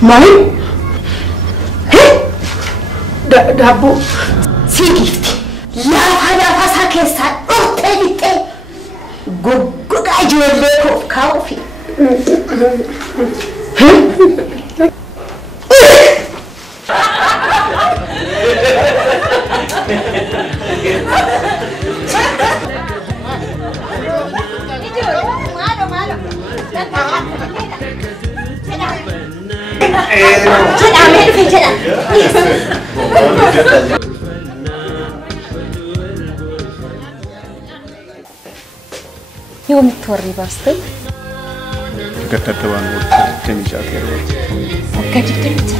Mali? Dabo. Sigifti. Lafa sakesa. Otelite. Guguga jole ko kaufi. يوم توري باستي كتبت وان وتمشي أكيد وكتبت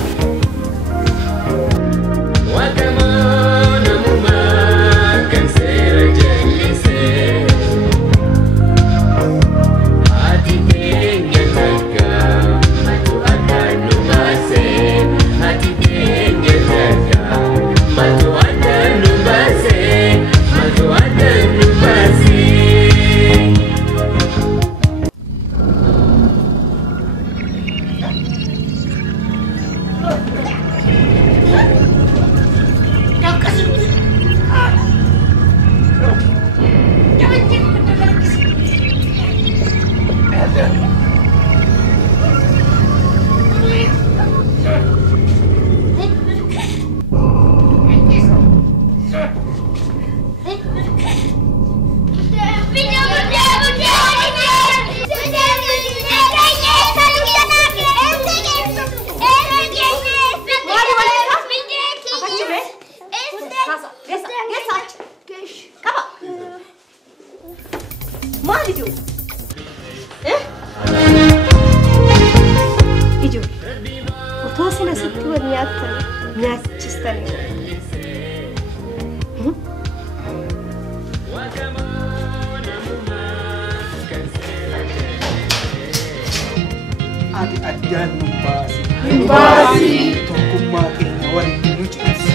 Adjaan numbaasi tokkummaa keenya walitti nu cimsi.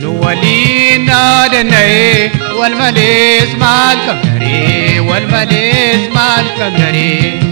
Nu waliin aadannee wal malees maal qabnaree wal malees maal qabnaree.